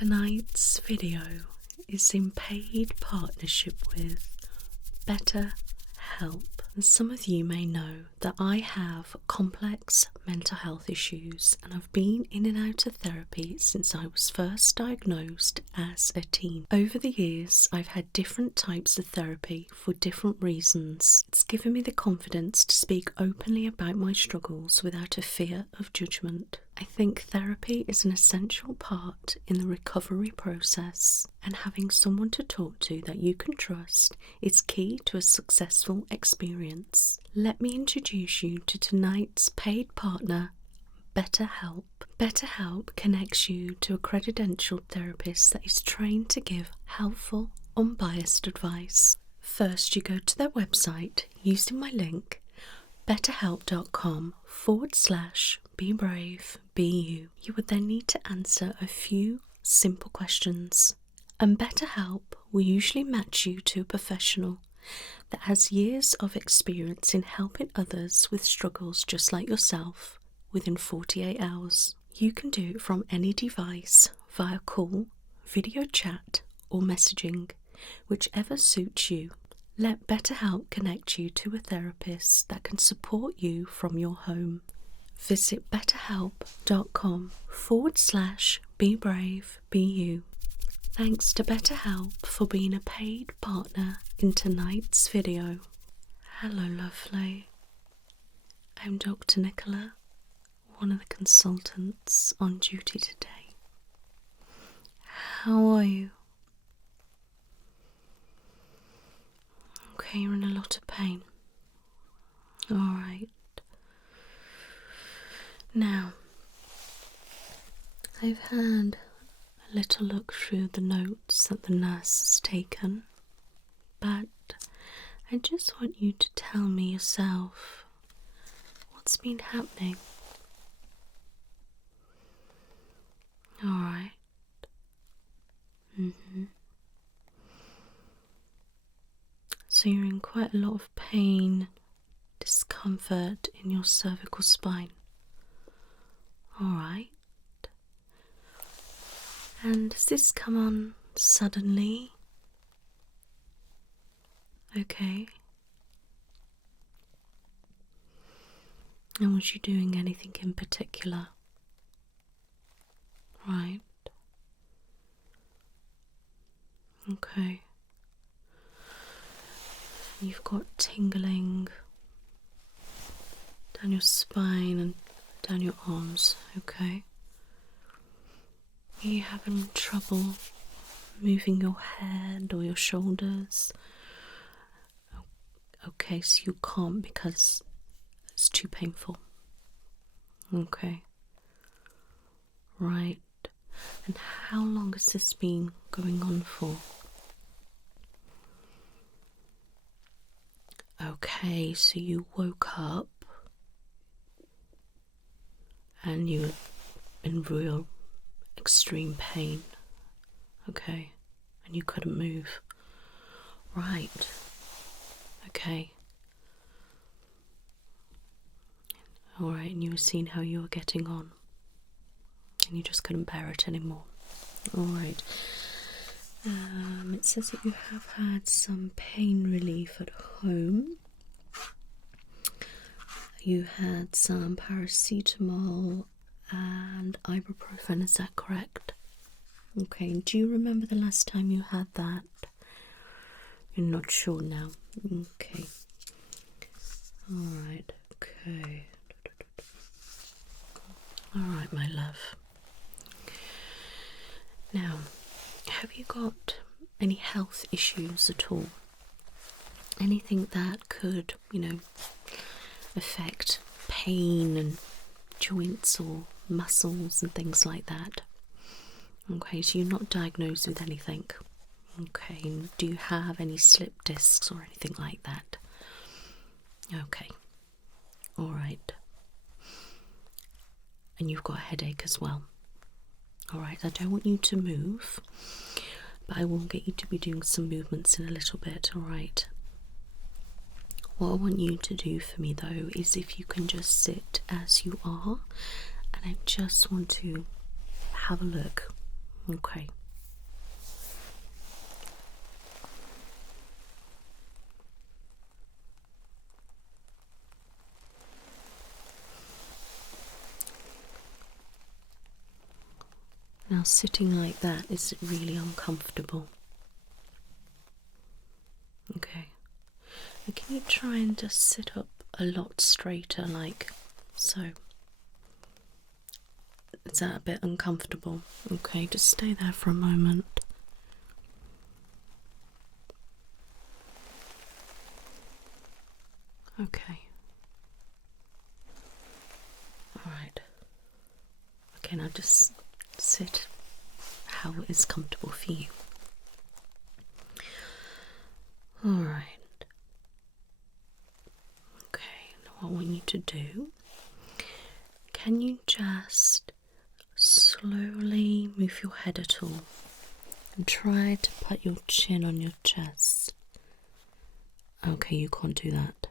Tonight's video is in paid partnership with BetterHelp. Some of you may know that I have complex mental health issues and I've been in and out of therapy since I was first diagnosed as a teen. Over the years, I've had different types of therapy for different reasons. It's given me the confidence to speak openly about my struggles without a fear of judgment. I think therapy is an essential part in the recovery process, and having someone to talk to that you can trust is key to a successful experience. Let me introduce you to tonight's paid partner, BetterHelp. BetterHelp connects you to a credentialed therapist that is trained to give helpful, unbiased advice. First, you go to their website using my link, betterhelp.com/bebravebeyou. You would then need to answer a few simple questions, and BetterHelp will usually match you to a professional that has years of experience in helping others with struggles just like yourself within 48 hours. You can do it from any device via call, video chat, or messaging, whichever suits you. Let BetterHelp connect you to a therapist that can support you from your home. Visit betterhelp.com/bebravebeyou. Thanks to BetterHelp for being a paid partner in tonight's video. Hello, lovely. I'm Dr. Nicola, one of the consultants on duty today. How are you? Okay, you're in a lot of pain. Alright. Now, I've had a little look through the notes that the nurse has taken, but I just want you to tell me yourself what's been happening. Alright. So you're in quite a lot of pain, discomfort in your cervical spine. Alright. And does this come on suddenly? Okay. And was you doing anything in particular? Right. Okay. You've got tingling down your spine and down your arms, okay? Are you having trouble moving your head or your shoulders? Okay, so you can't because it's too painful. Okay. Right. And how long has this been going on for? Okay, so you woke up and you were in real extreme pain. Okay, and you couldn't move. Right. Okay. Alright, and you were seeing how you were getting on. And you just couldn't bear it anymore. Alright. It says that you have had some pain relief at home. You had some paracetamol and ibuprofen, is that correct? Okay, do you remember the last time you had that? You're not sure now. Okay. Alright, okay. Alright, my love. Now, have you got any health issues at all? Anything that could, affect pain and joints or muscles and things like that? Okay, so you're not diagnosed with anything. Okay, and do you have any slip discs or anything like that? Okay, alright. And you've got a headache as well. Alright, I don't want you to move, but I will get you to be doing some movements in a little bit, alright? What I want you to do for me though is if you can just sit as you are, and I just want to have a look, Okay. Now, sitting like that, is it really uncomfortable? Okay. Now, can you try and just sit up a lot straighter, like so? Is that a bit uncomfortable? Okay, just stay there for a moment. Okay. Alright. Okay, now just sit how is comfortable for you. Alright. Okay, now what I want you to do, can you just slowly move your head at all and try to put your chin on your chest? Okay, you can't do that.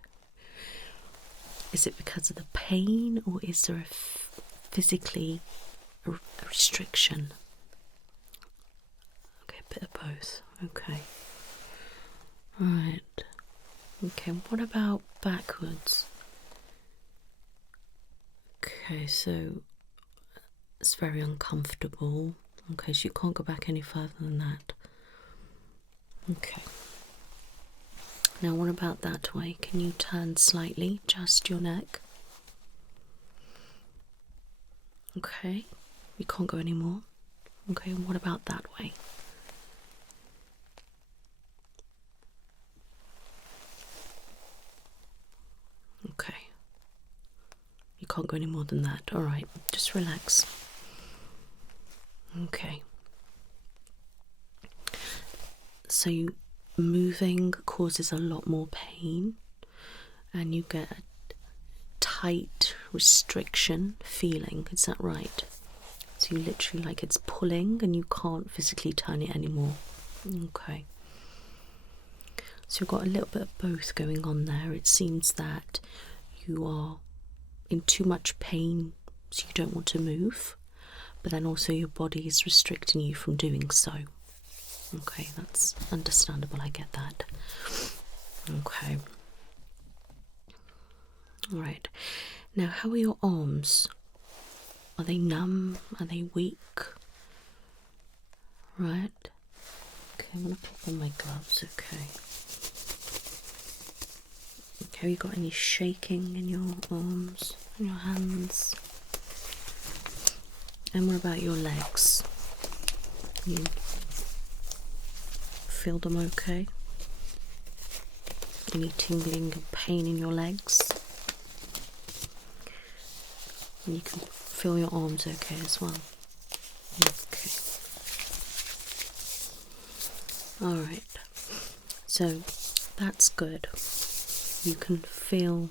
Is it because of the pain, or is there physically a restriction? Okay, a bit of both. Okay. Right. Okay, what about backwards? Okay, so it's very uncomfortable. Okay, so you can't go back any further than that. Okay. Now what about that way? Can you turn slightly, just your neck? Okay, you can't go any more. Okay, and what about that way? Okay, you can't go any more than that. Alright, just relax. Okay. So moving causes a lot more pain, and you get a tight restriction feeling, is that right? So you literally, like, it's pulling and you can't physically turn it anymore. Okay. So you've got a little bit of both going on there. It seems that you are in too much pain, so you don't want to move, but then also your body is restricting you from doing so. Okay, that's understandable, I get that. Okay. Alright. Now, how are your arms? Are they numb? Are they weak? Right. Okay, I'm going to put on my gloves, okay. Okay, have you got any shaking in your arms and your hands? And what about your legs? You feel them okay? Any tingling or pain in your legs? And you can feel your arms okay as well. Okay. Alright. So that's good. You can feel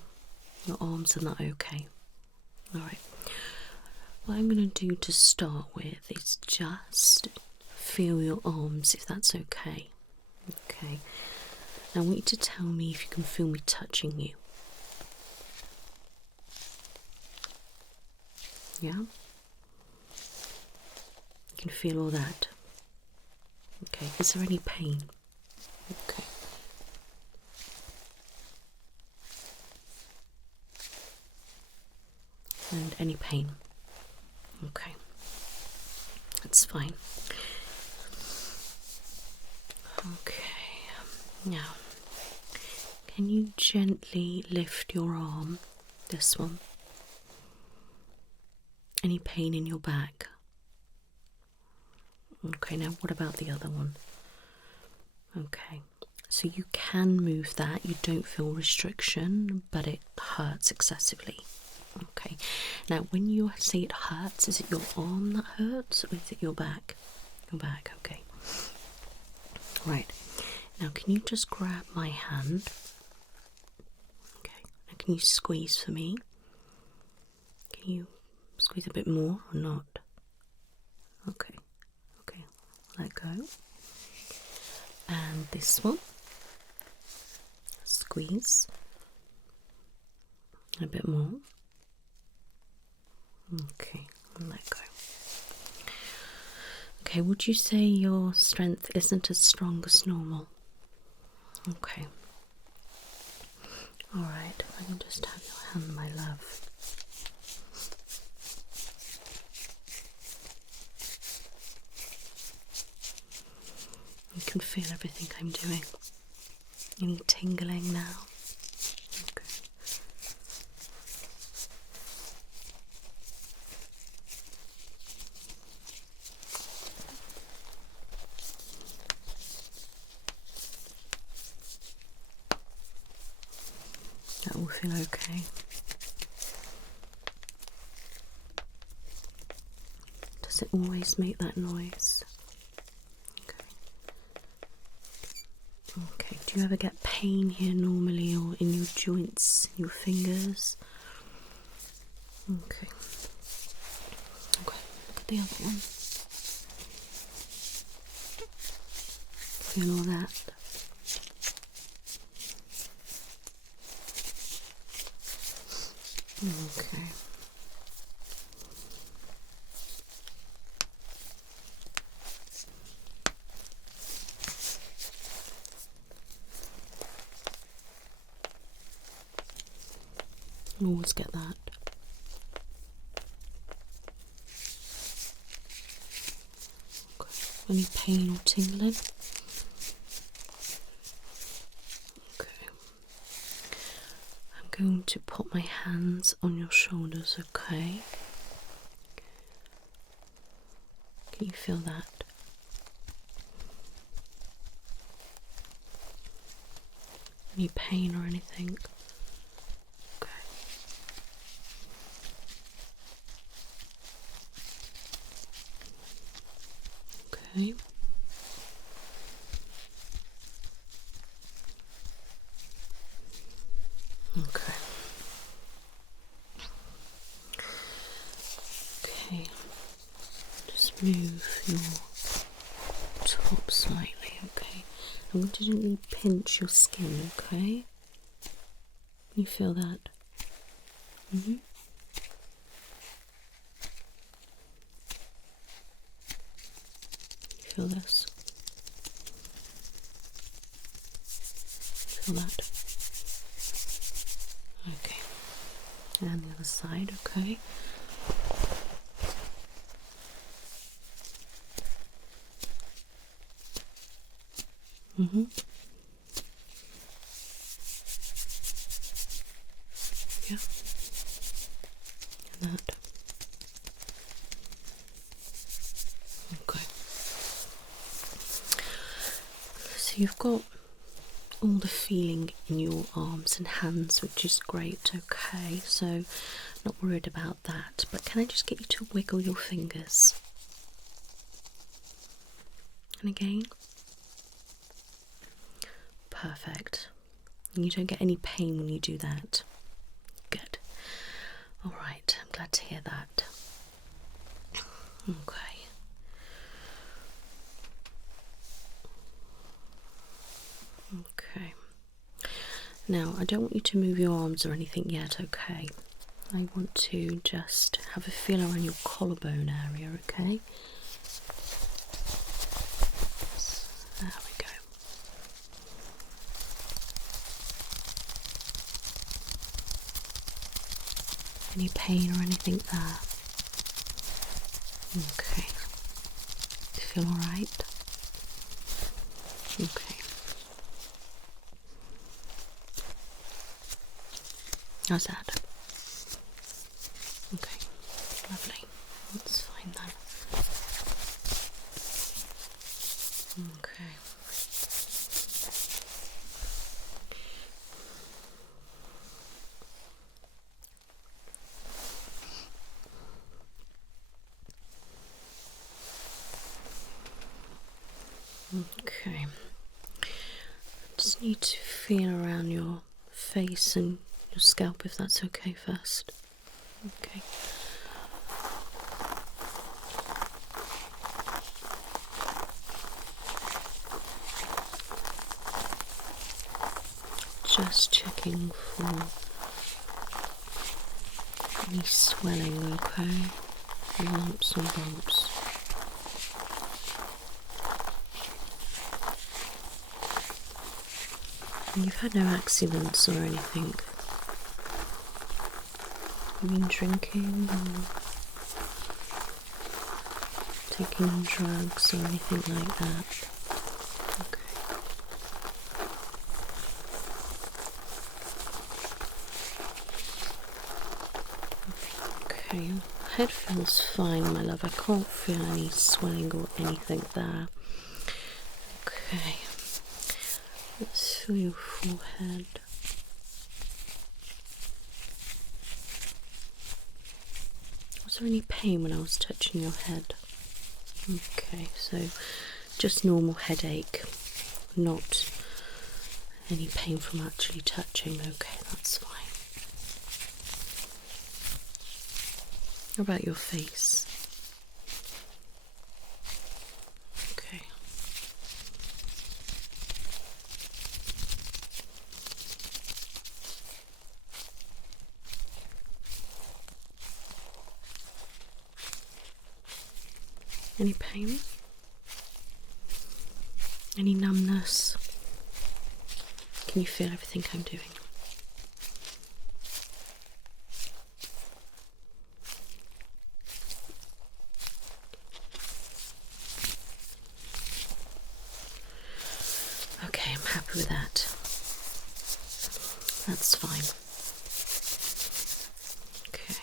your arms and that okay. Alright. What I'm going to do to start with is just feel your arms, if that's okay. Okay. Now I want you to tell me if you can feel me touching you. Yeah? You can feel all that. Okay, is there any pain? Okay. And any pain? Okay. That's fine. Okay. Now, can you gently lift your arm? This one. Any pain in your back? Okay, now what about the other one? Okay, so you can move that, you don't feel restriction, but it hurts excessively. Okay, now when you say it hurts, is it your arm that hurts, or is it your back? Your back, okay. Right, now can you just grab my hand? Okay, now can you squeeze for me? Can you squeeze a bit more or not? Okay, okay, let go. And this one, squeeze, a bit more. Okay, and let go. Okay, would you say your strength isn't as strong as normal? Okay. Alright, I can just have your hand, my love. You can feel everything I'm doing. Any tingling now? Okay. That will feel okay. Does it always make that noise? Okay, do you ever get pain here normally, or in your joints, your fingers? Okay. Okay, look at the other one. Feel all that? Okay. Always get that. Okay. Any pain or tingling? Okay. I'm going to put my hands on your shoulders, okay? Can you feel that? Any pain or anything? Okay. Okay. Okay. Just move your top slightly, okay? I'm going to gently pinch your skin, okay? You feel that? Mm-hmm. Feel this? Feel that? Okay. And the other side, okay? Mm-hmm. Yeah. And that. Okay. So you've got all the feeling in your arms and hands, which is great, okay? So not worried about that, but can I just get you to wiggle your fingers? And again. Perfect. And you don't get any pain when you do that. Good. Alright, I'm glad to hear that. Okay. Okay. Now, I don't want you to move your arms or anything yet, okay? I want to just have a feel around your collarbone area, okay? There we go. Any pain or anything there? Okay. Do you feel alright? Okay. How's that? Okay. Lovely. That's fine then. Okay. Okay. Just need to feel around your face and your scalp, if that's okay first. Okay. Just checking for any swelling, okay? Lumps and bumps. And you've had no accidents or anything? You been drinking or taking drugs or anything like that? Okay, your head feels fine, my love. I can't feel any swelling or anything there. Okay, let's feel your forehead. Was there any pain when I was touching your head? Okay, so just normal headache, not any pain from actually touching. Okay, that's fine. How about your face? Okay. Any pain? Any numbness? Can you feel everything I'm doing? Okay, I'm happy with that. That's fine. Okay.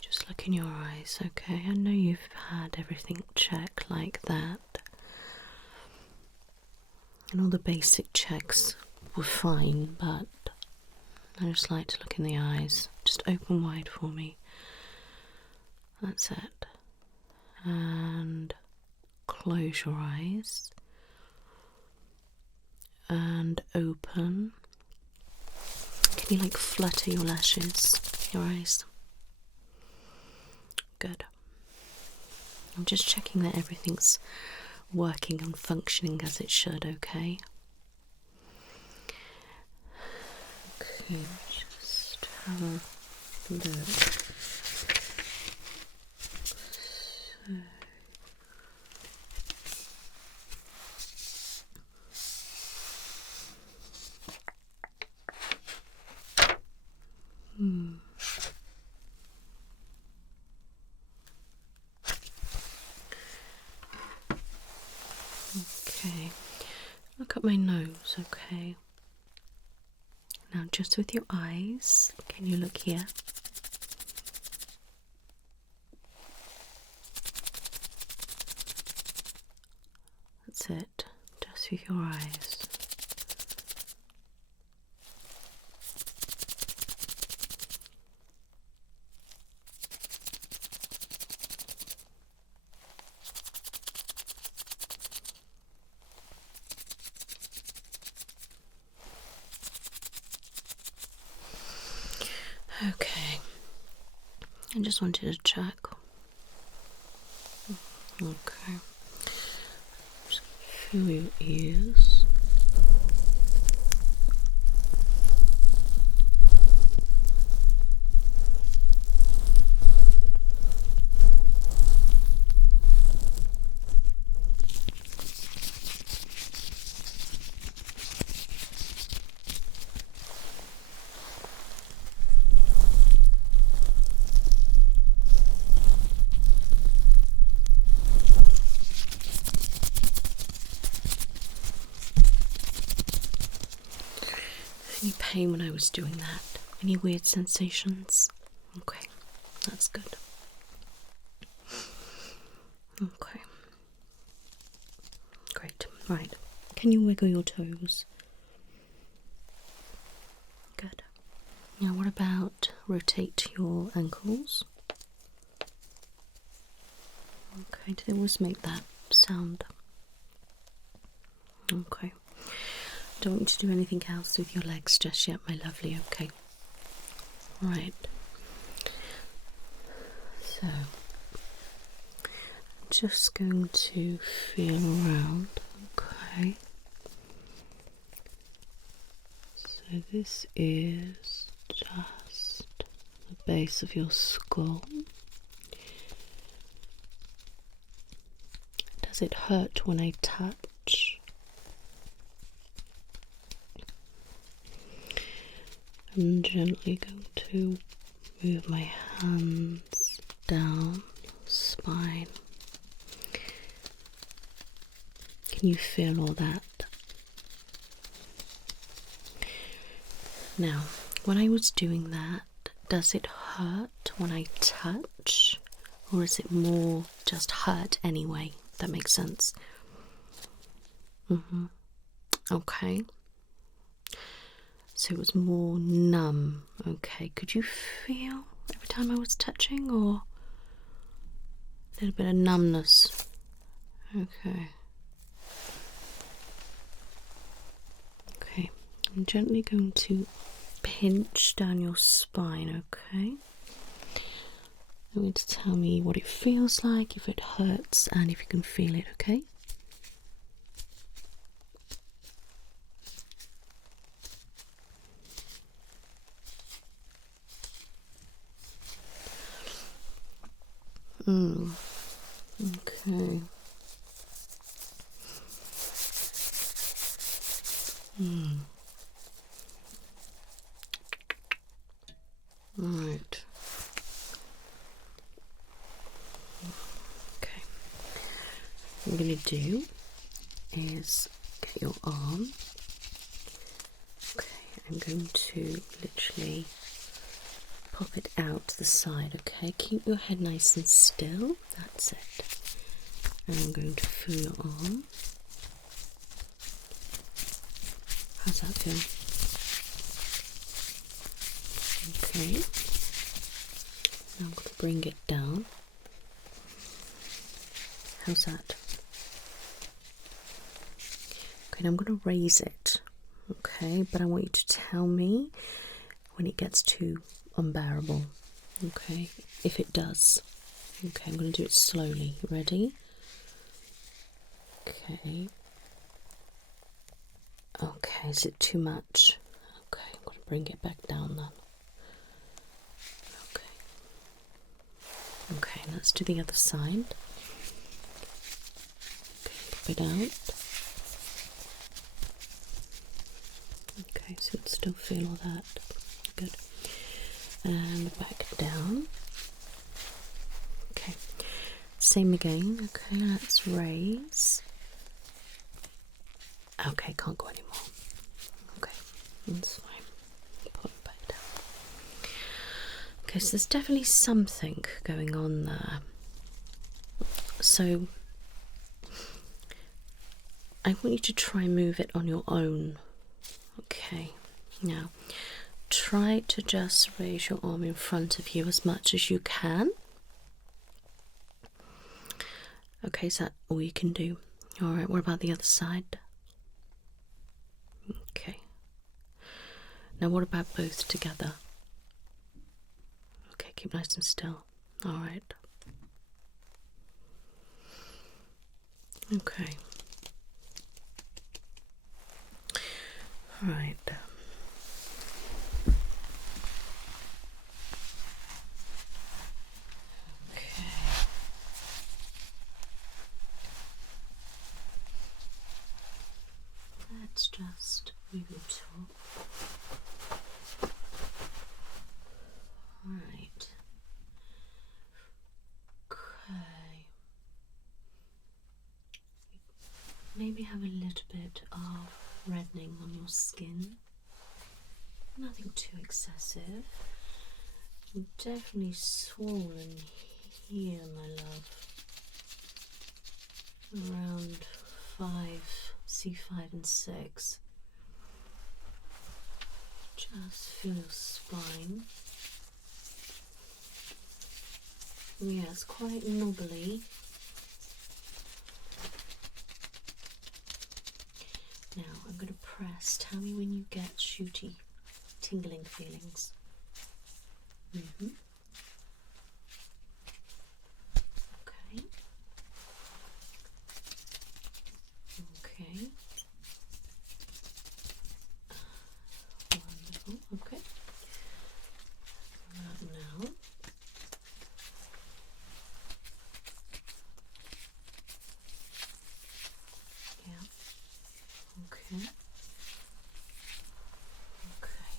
Just look in your eyes, okay? I know you've had everything checked like that. And all the basic checks were fine, but I just like to look in the eyes. Just open wide for me. That's it. And close your eyes. And open. Can you like flutter your lashes, your eyes? Good. I'm just checking that everything's working and functioning as it should, okay? Okay, just have a look. Okay, look at my nose, okay? Now just with your eyes, can you look here? That's it, just with your eyes. Okay, I just wanted to check. Okay, just feel your ears. Any pain when I was doing that? Any weird sensations? Okay, that's good. Okay. Great. Right. Can you wiggle your toes? Good. Now what about rotate your ankles? Okay, do they always make that sound? Okay. Don't want you to do anything else with your legs just yet, my lovely, okay? Right. So, I'm just going to feel around, okay? So this is just the base of your skull. Does it hurt when I touch? I'm gently going to move my hands down your spine. Can you feel all that? Now, when I was doing that, does it hurt when I touch? Or is it more just hurt anyway? That makes sense. Okay. So it was more numb. Okay. Could you feel every time I was touching, or a little bit of numbness? Okay. Okay. I'm gently going to pinch down your spine, okay? You want to tell me what it feels like, if it hurts, and if you can feel it, okay? Okay. Right. Okay. What I'm going to do is get your arm. Okay, I'm going to literally pop it out to the side, okay? Keep your head nice and still. That's it. And I'm going to feel your arm. How's that feel? Okay. Now I'm going to bring it down. How's that? Okay, now I'm going to raise it. Okay, but I want you to tell me when it gets too unbearable. Okay, if it does. Okay, I'm going to do it slowly. Ready? Okay. Okay, is it too much? Okay, I'm going to bring it back down then. Okay. Okay, let's do the other side. Okay, pop it out. Okay, so it still feel all that. Good. And back down. Okay. Same again. Okay, let's raise. Okay, can't go anymore. Okay, that's fine. Pull it back down. Okay, so there's definitely something going on there. So I want you to try and move it on your own. Okay, now try to just raise your arm in front of you as much as you can. Okay, is that all you can do? Alright, what about the other side? Okay. Now what about both together? Okay, keep nice and still. Alright. Okay. Alright. Let's just move your top. Right. Okay. Maybe have a little bit of reddening on your skin. Nothing too excessive. You're definitely swollen here, my love. Around 5, C5 and 6. Just feel your spine. Yeah, it's quite knobbly. Now I'm going to press. Tell me when you get shooty, tingling feelings. Okay. Okay. Wonderful. Okay. Right now. Yeah. Okay. Okay.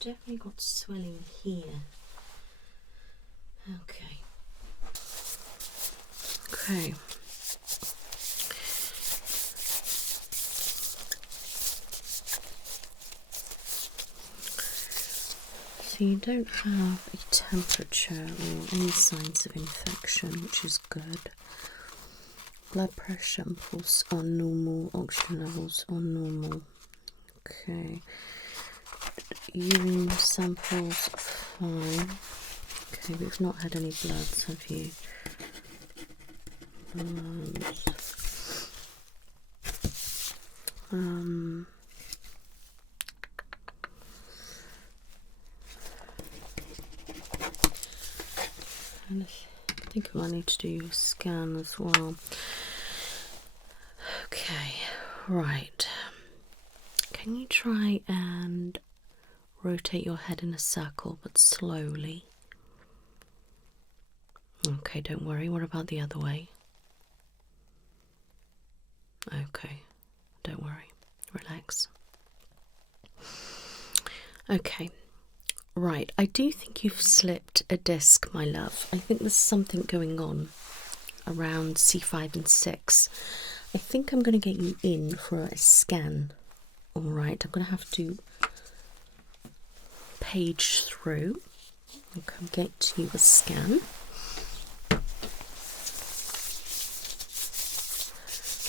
definitely got swelling here. Okay. Okay. So you don't have a temperature or any signs of infection, which is good. Blood pressure and pulse are normal. Oxygen levels are normal. Okay. Urine samples fine. Okay, we've not had any bloods, have you? And I think I might need to do a scan as well. Okay, right. Can you try and rotate your head in a circle, but slowly? Okay, don't worry. What about the other way? Okay, don't worry. Relax. Okay, right. I do think you've slipped a disc, my love. I think there's something going on around C5 and 6. I think I'm going to get you in for a scan. All right, I'm going to have to page through. I'll come get you a scan.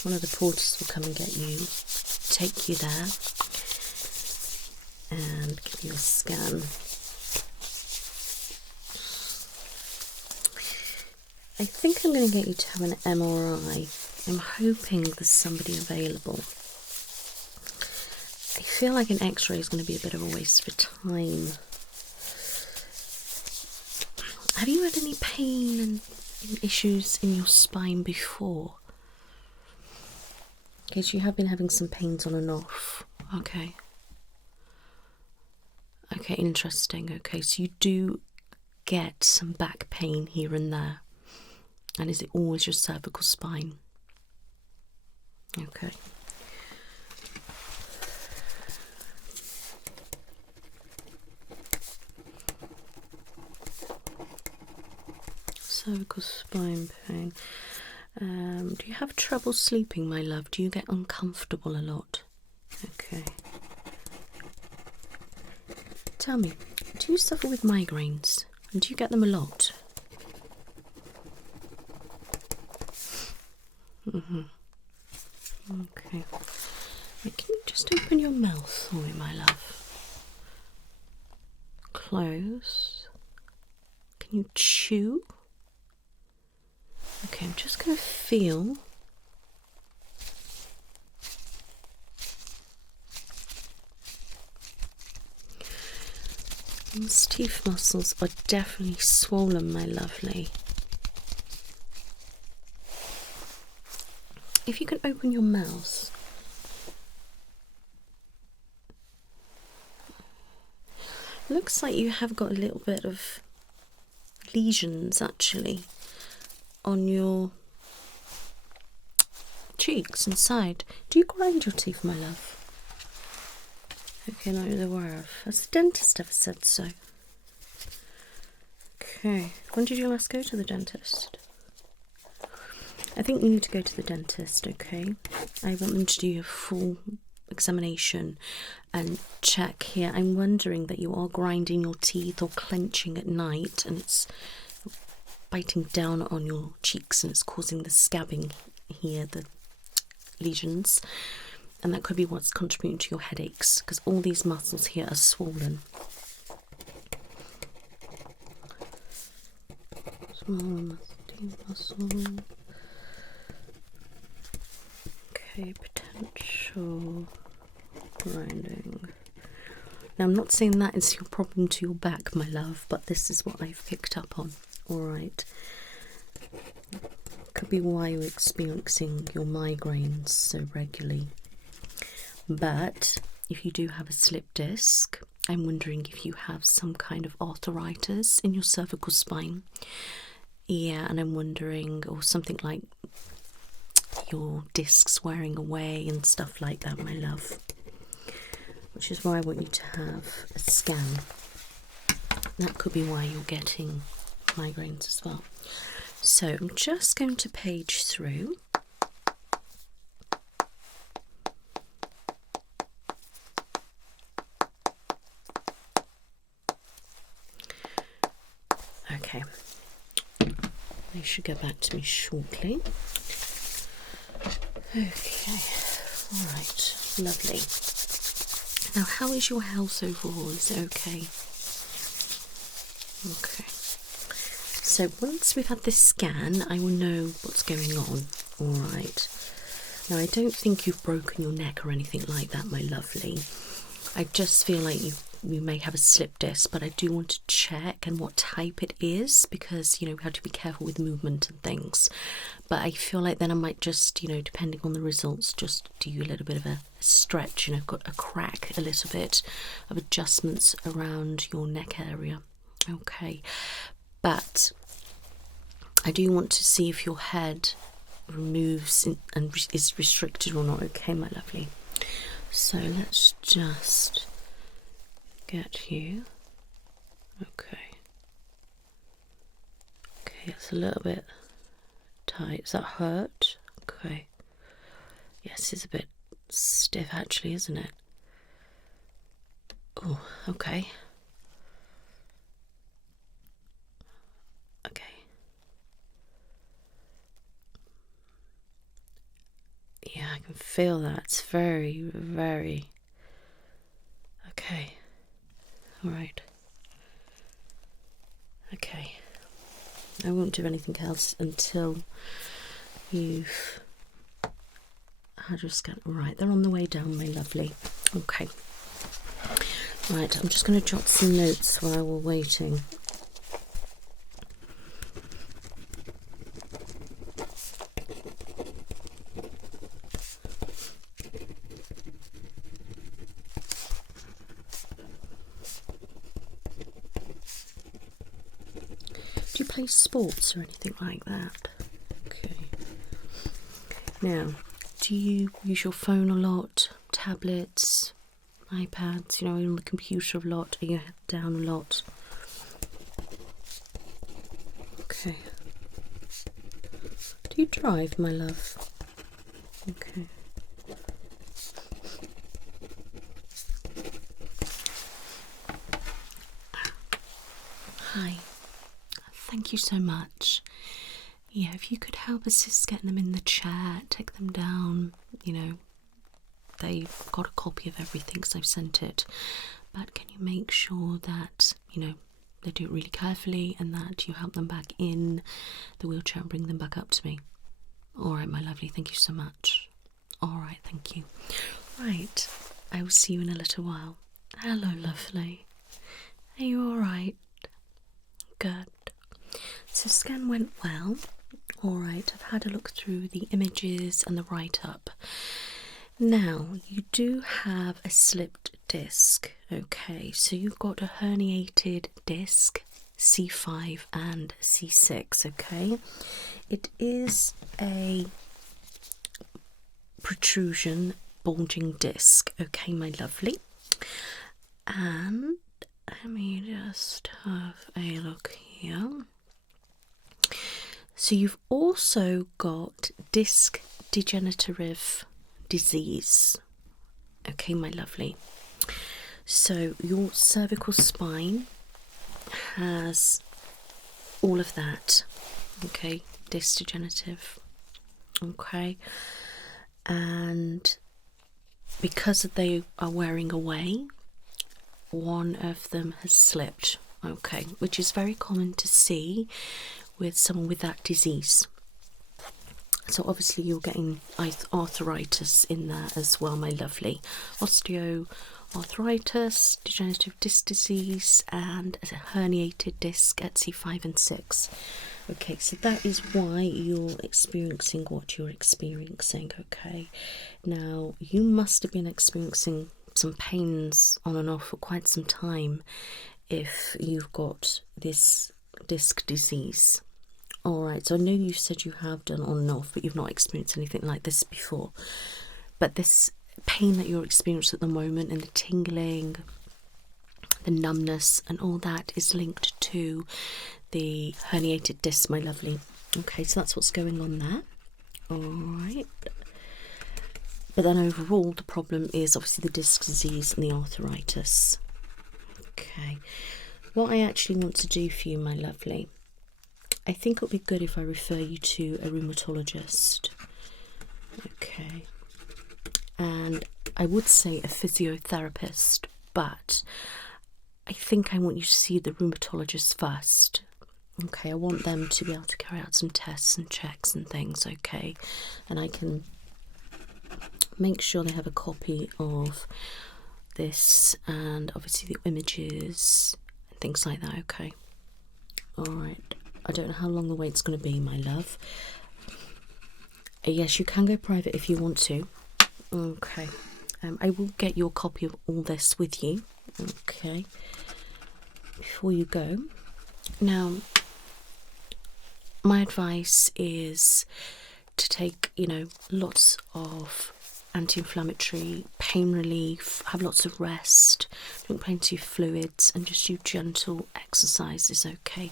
One of the porters will come and get you, take you there, and give you a scan. I think I'm going to get you to have an MRI. I'm hoping there's somebody available. I feel like an X-ray is going to be a bit of a waste of time. Have you had any pain and issues in your spine before? Because you have been having some pains on and off. Okay. Okay, interesting. Okay, so you do get some back pain here and there. And is it always your cervical spine? Okay. Cervical spine pain. Do you have trouble sleeping, my love? Do you get uncomfortable a lot? Okay. Tell me, do you suffer with migraines? And do you get them a lot? Okay. Now, can you just open your mouth for me, my love? Close. Can you chew? Okay, I'm just going to feel. These teeth muscles are definitely swollen, my lovely. If you can open your mouth. Looks like you have got a little bit of lesions actually on your cheeks and side. Do you grind your teeth, my love? Okay, not really aware of. Has the dentist ever said so? Okay, when did you last go to the dentist? I think you need to go to the dentist, okay? I want them to do a full examination and check here. I'm wondering that you are grinding your teeth or clenching at night and it's biting down on your cheeks and it's causing the scabbing here, the lesions, and that could be what's contributing to your headaches because all these muscles here are swollen. Small muscle. Okay, potential grinding. Now I'm not saying that is your problem to your back, my love, but this is what I've picked up on. Alright. Could be why you're experiencing your migraines so regularly. But if you do have a slip disc, I'm wondering if you have some kind of arthritis in your cervical spine. Yeah, and I'm wondering, or something like your discs wearing away and stuff like that, my love. which is why I want you to have a scan. That could be why you're getting migraines as well. So I'm just going to page through. Okay, they should get back to me shortly. Okay, all right, lovely. Now, how is your health overall? Is it okay? Okay. So once we've had this scan, I will know what's going on. All right. Now, I don't think you've broken your neck or anything like that, my lovely. I just feel like you may have a slip disc, but I do want to check and what type it is, because, you know, we have to be careful with movement and things. But I feel like then I might just, you know, depending on the results, just do you a little bit of a stretch, you know, got a crack, a little bit of adjustments around your neck area. Okay. But I do want to see if your head removes and is restricted or not. Okay, my lovely. So let's just get you. Okay. Okay, it's a little bit tight. Does that hurt? Okay. Yes, it's a bit stiff actually, isn't it? Oh, okay. Okay. Yeah, I can feel that. It's very, very... Okay. All right. Okay. I won't do anything else until you've had your scan. Right, they're on the way down, my lovely. Okay. Right, I'm just going to jot some notes while we're waiting. Do you play sports or anything like that? Okay. Now, do you use your phone a lot? Tablets, iPads, you know, on the computer a lot? Are you down a lot? Okay. Do you drive, my love? Okay. Hi. Thank you so much. Yeah, if you could help assist getting them in the chair, take them down, you know, they've got a copy of everything, so I've sent it. But can you make sure that, you know, they do it really carefully and that you help them back in the wheelchair and bring them back up to me? All right, my lovely, thank you so much. All right, thank you. Right, I will see you in a little while. Hello, lovely. Are you all right? Good. So scan went well. All right, I've had a look through the images and the write-up. Now, you do have a slipped disc. Okay, so you've got a herniated disc, C5 and C6, okay? It is a protrusion, bulging disc, okay, my lovely? And let me just have a look here. So you've also got disc degenerative disease. Okay, my lovely. So your cervical spine has all of that. Okay, disc degenerative. Okay. And because they are wearing away, one of them has slipped. Okay, which is very common to see with someone with that disease. So obviously you're getting arthritis in there as well, my lovely. Osteoarthritis, degenerative disc disease, and a herniated disc at C5 and 6. Okay, so that is why you're experiencing what you're experiencing, okay? Now, you must have been experiencing some pains on and off for quite some time if you've got this disc disease. Alright, so I know you said you have done on and off, but you've not experienced anything like this before. But this pain that you're experiencing at the moment, and the tingling, the numbness, and all that is linked to the herniated disc, my lovely. Okay, so that's what's going on there. All right. But then overall, the problem is obviously the disc disease and the arthritis. Okay. What I actually want to do for you, my lovely, I think it would be good if I refer you to a rheumatologist. Okay. And I would say a physiotherapist, but I think I want you to see the rheumatologist first. Okay, I want them to be able to carry out some tests and checks and things, okay? And I can make sure they have a copy of this and obviously the images and things like that, okay? Alright, I don't know how long the wait's going to be, my love. Yes, you can go private if you want to. Okay, I will get your copy of all this with you, okay, before you go. Now, my advice is to take, lots of anti-inflammatory, pain relief, have lots of rest, drink plenty of fluids, and just do gentle exercises, okay?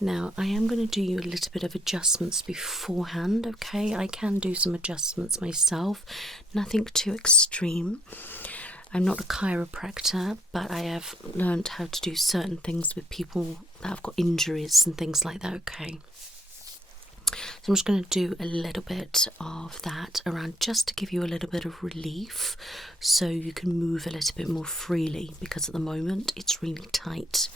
Now, I am going to do you a little bit of adjustments beforehand, okay? I can do some adjustments myself, nothing too extreme. I'm not a chiropractor, but I have learned how to do certain things with people that have got injuries and things like that, okay? So I'm just going to do a little bit of that around just to give you a little bit of relief so you can move a little bit more freely, because at the moment it's really tight.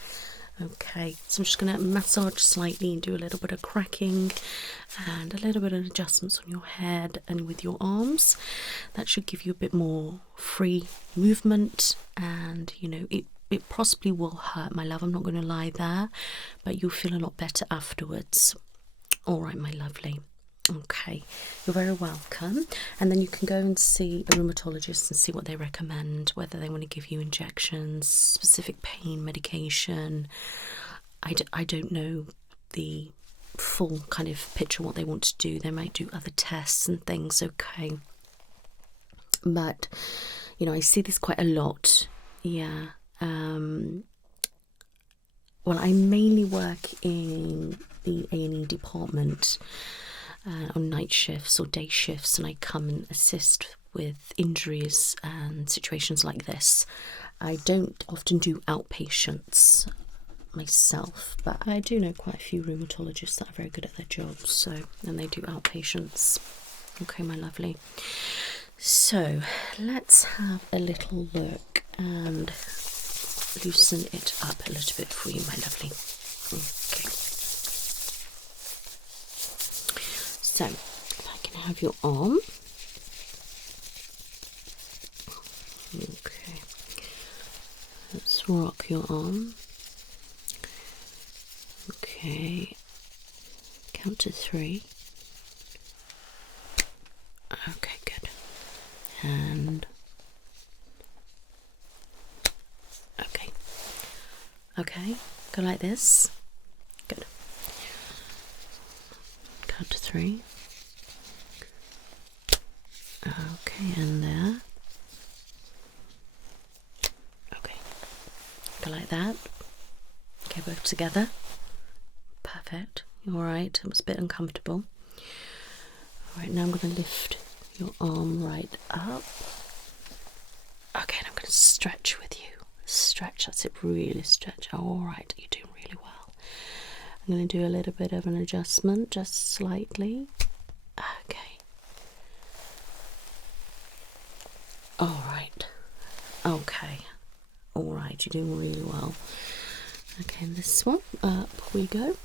Okay, so I'm just going to massage slightly and do a little bit of cracking and a little bit of adjustments on your head and with your arms. That should give you a bit more free movement, and it possibly will hurt, my love, I'm not going to lie there, but you'll feel a lot better afterwards. All right, my lovely. Okay, you're very welcome. And then you can go and see a rheumatologist and see what they recommend, whether they want to give you injections, specific pain medication. I don't know the full kind of picture what they want to do. They might do other tests and things, okay. But, I see this quite a lot. Yeah. Well, I mainly work in the A&E department on night shifts or day shifts, and I come and assist with injuries and situations like this. I don't often do outpatients myself, but I do know quite a few rheumatologists that are very good at their jobs, and they do outpatients. Okay, my lovely. So let's have a little look and loosen it up a little bit for you, my lovely. Okay. So, if I can have your arm. Okay. Let's rock your arm. Okay. Count to 3. Okay, good. And okay, go like this. Good. Count to 3. Okay, and there. Okay, go like that. Okay, both together. Perfect. You're alright. It was a bit uncomfortable. Alright, now I'm going to lift your arm right up. Okay, and I'm going to stretch with you. Stretch, that's it, really stretch. Alright, you're doing really well. I'm going to do a little bit of an adjustment, just slightly. Okay. Alright. Okay. Alright, you're doing really well. Okay, and this one, up we go.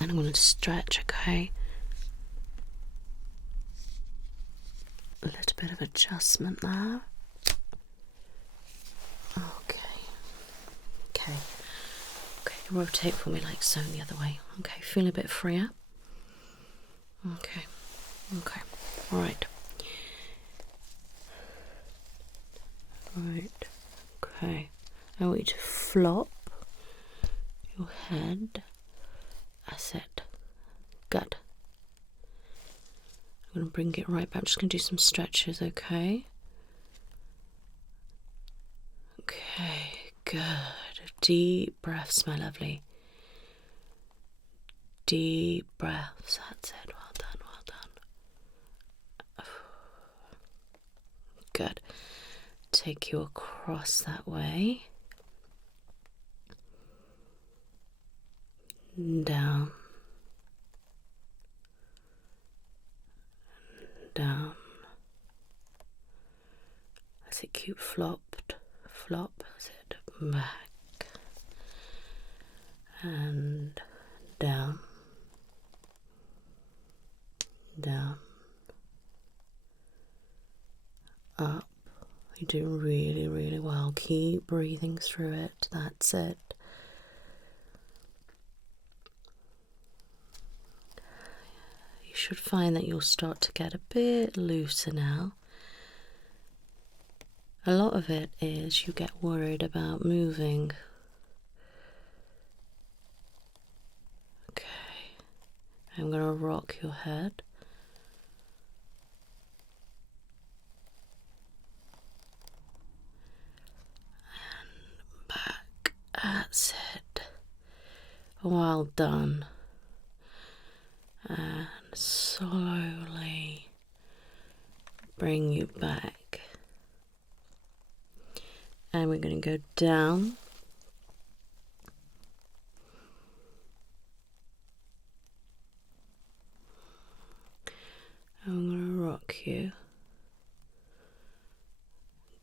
And I'm going to stretch, okay. A little bit of adjustment there. Okay, rotate for me like so, the other way. Okay, feel a bit freer. Okay, alright. Right, okay. I want you to flop your head. That's it. Good. I'm going to bring it right back. I'm just going to do some stretches, okay? Okay, good. Deep breaths, my lovely. Deep breaths. That's it. Well done, well done. Good. Take you across that way. Down. Down. That's it. Keep flopped. Flop. That's it. Back. And down. Down. Up. You're doing really, really well. Keep breathing through it. That's it. You should find that you'll start to get a bit looser now. A lot of it is you get worried about moving. Okay. I'm going to rock your head. And back. That's it. Well done. And slowly bring you back. And we're going to go down. I'm going to rock you.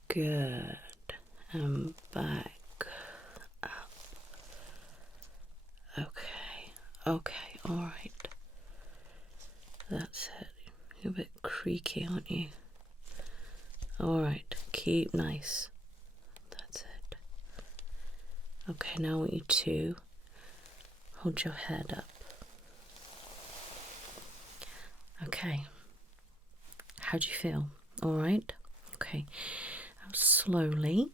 Good. And back up. Okay. Okay. All right. That's it. You're a bit creaky, aren't you? All right. Keep nice. That's it. Okay. Now I want you to hold your head up. Okay. How do you feel? All right. Okay. Now slowly,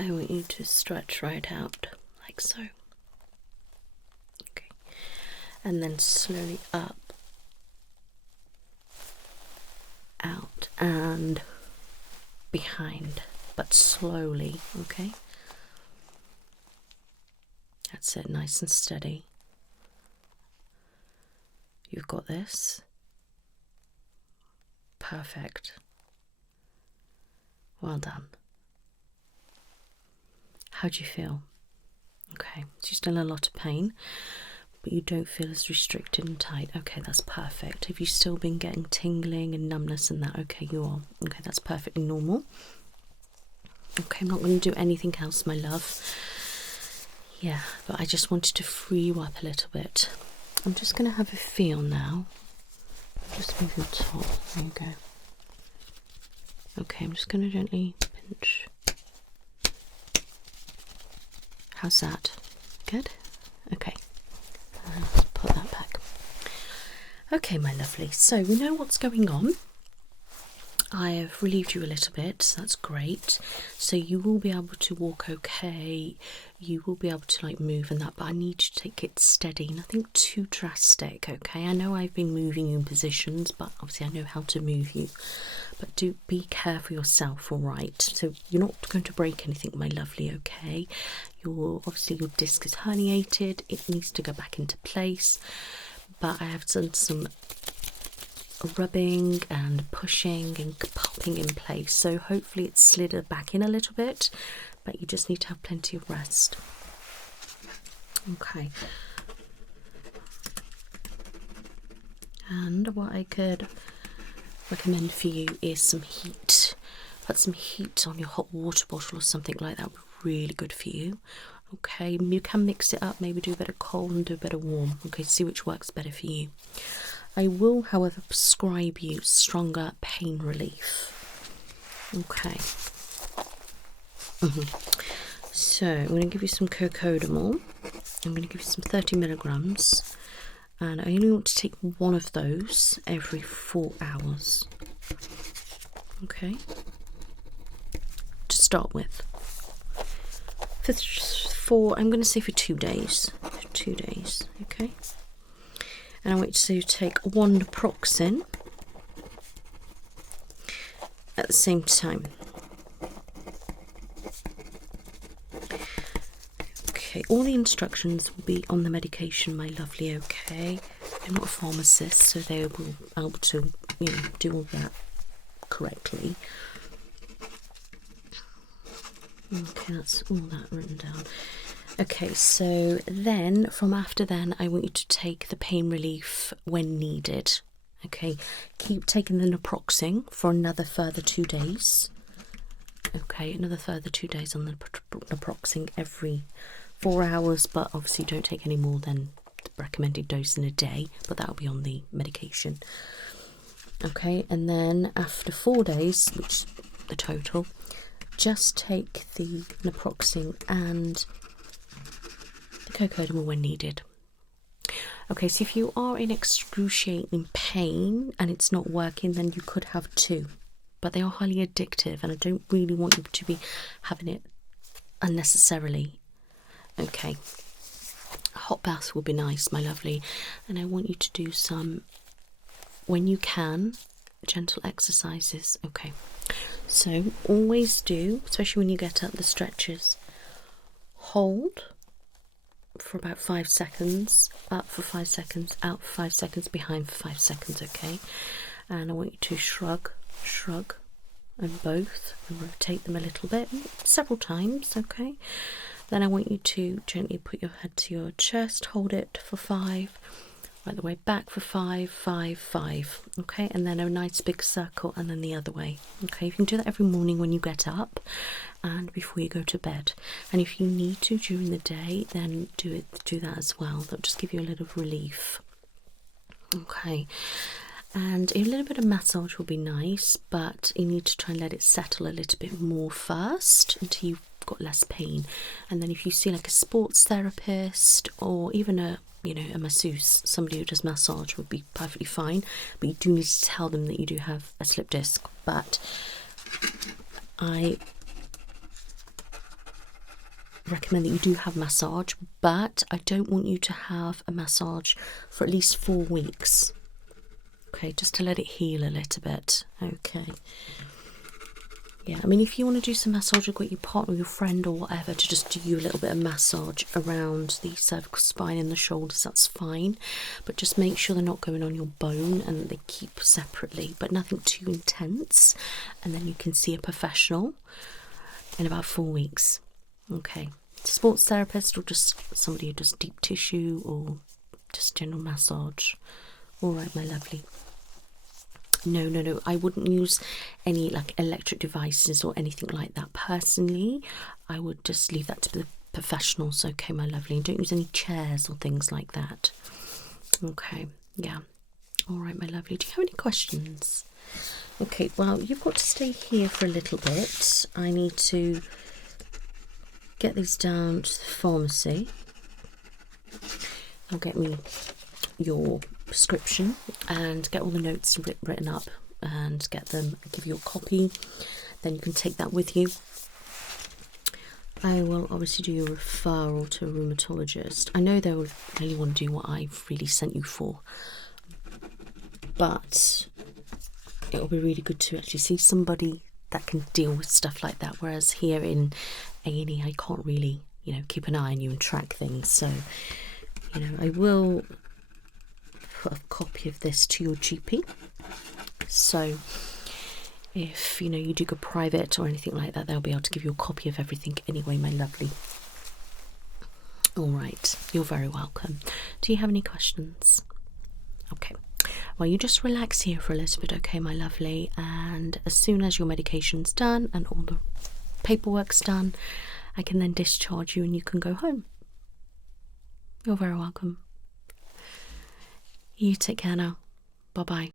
I want you to stretch right out like so. Okay. And then slowly up, out, and behind, but slowly. Okay. That's it. Nice and steady. You've got this. Perfect. Well done. How do you feel? Okay, so you're still in a lot of pain, but you don't feel as restricted and tight. Okay, that's perfect. Have you still been getting tingling and numbness and that? Okay, you are. Okay, that's perfectly normal. Okay, I'm not going to do anything else, my love. Yeah, but I just wanted to free you up a little bit. I'm just going to have a feel now. Just move your top. There you go. Okay, I'm just going to gently pinch. How's that? Good? Okay. Let's put that back. Okay, my lovely. So we know what's going on. I have relieved you a little bit, so that's great. So you will be able to walk okay. You will be able to like move and that, but I need you to take it steady, nothing too drastic, okay? I know I've been moving you in positions, but obviously I know how to move you. But do be careful yourself, all right? So you're not going to break anything, my lovely, okay? Obviously your disc is herniated. It needs to go back into place. But I have done some rubbing and pushing and popping in place, so hopefully it's slid back in a little bit, but you just need to have plenty of rest. Okay. And what I could recommend for you is some heat. Put some heat on your hot water bottle or something like that. Would be really good for you. Okay, you can mix it up, maybe do a bit of cold and do a bit of warm. Okay, see which works better for you. I will, however, prescribe you stronger pain relief. Okay. So I'm going to give you some cocodamol. I'm going to give you some 30 milligrams, and I only want to take one of those every 4 hours. Okay. To start with. I'm going to say for 2 days. 2 days. Okay. And I want you to take one naproxen at the same time. Okay, all the instructions will be on the medication, my lovely, okay? I'm not a pharmacist, so they will be able to, do all that correctly. Okay, that's all that written down. Okay, so then, from after then, I want you to take the pain relief when needed. Okay, keep taking the naproxen for another further 2 days. Okay, another further 2 days on the naproxen every 4 hours, but obviously don't take any more than the recommended dose in a day, but that'll be on the medication. Okay, and then after 4 days, which is the total, just take the naproxen and the cocodamol when needed. Okay, so if you are in excruciating pain and it's not working, then you could have 2, but they are highly addictive and I don't really want you to be having it unnecessarily. Okay, a hot bath will be nice, my lovely, and I want you to do some, when you can, gentle exercises. Okay, so always do, especially when you get up, the stretches. Hold for about 5 seconds, up for 5 seconds, out for 5 seconds, behind for 5 seconds, okay? And I want you to shrug, and both, and rotate them a little bit, several times, okay? Then I want you to gently put your head to your chest, hold it for 5, right the way back for 5, 5, 5, okay? And then a nice big circle, and then the other way, okay? You can do that every morning when you get up and before you go to bed. And if you need to during the day, then do that as well. That'll just give you a little relief. Okay. And a little bit of massage will be nice, but you need to try and let it settle a little bit more first until you've got less pain. And then if you see like a sports therapist or even a masseuse, somebody who does massage would be perfectly fine, but you do need to tell them that you do have a slip disc. But I recommend that you do have massage, but I don't want you to have a massage for at least 4 weeks. Okay, just to let it heal a little bit. Okay. Yeah, I mean, if you want to do some massage, you've got your partner or your friend or whatever to just do you a little bit of massage around the cervical spine and the shoulders, that's fine. But just make sure they're not going on your bone and that they keep separately, but nothing too intense. And then you can see a professional in about 4 weeks. Okay. Sports therapist or just somebody who does deep tissue or just general massage. All right, my lovely. No, I wouldn't use any like electric devices or anything like that personally. I would just leave that to the professionals, okay, my lovely, and don't use any chairs or things like that. Okay, yeah. All right, my lovely, do you have any questions? Okay, well, you've got to stay here for a little bit. I need to get these down to the pharmacy. I'll get me your prescription and get all the notes written up and get them, give you a copy, then you can take that with you. I will obviously do your referral to a rheumatologist. I know they'll really want to do what I've really sent you for, but it will be really good to actually see somebody that can deal with stuff like that, whereas here in A&E I can't really, keep an eye on you and track things. So, I will put a copy of this to your GP. So if you do go private or anything like that, they'll be able to give you a copy of everything anyway, my lovely. All right, you're very welcome. Do you have any questions? Okay, well, you just relax here for a little bit, okay, my lovely, and as soon as your medication's done and all the paperwork's done, I can then discharge you and you can go home. You're very welcome. You take care now. Bye-bye.